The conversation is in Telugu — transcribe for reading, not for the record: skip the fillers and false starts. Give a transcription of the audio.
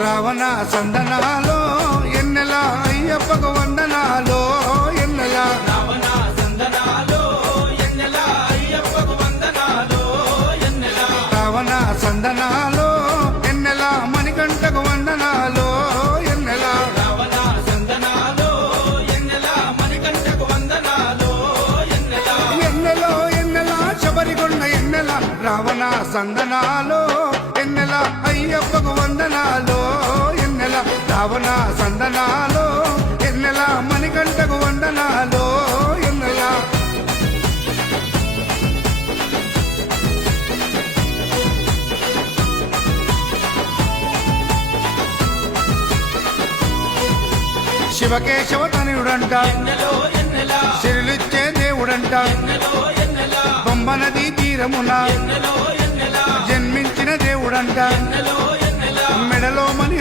రావణ సందనాలో ఎన్నెల అయ్యప్పకు వందనాలో ఎన్నెల రావణ సందనాలో ఎన్నెల అయ్యప్పకు వందనాలో ఎన్నెల రావణ సందనాలో ఎన్నెల మణికంఠకు వందనాలో ఎన్నెల రావణ సందనాలో ఎన్నెల మణికంఠకు వందనాలో ఎన్నెల ఎన్నెలో ఎన్నెల శబరికొండ ఎన్నెల రావణ సందనాలో ఎన్నెల అయ్యప్పకు వందనాలో ఎన్నెల రావణ సందనాలో ఎన్నెల మణికంఠకు వందనాలో ఎన్నెల శివకేశవ తనయుడంట ఎన్నెలో ఎన్నెల సిరులిచ్చే దేవుడంట ఎన్నెలో ఎన్నెల బొమ్మ నదీ తీరమున ఎన్నెలో ఎన్నెల జన్మించిన దేవుడంట ఎన్నెలో ఎన్నెల మెడలో మణి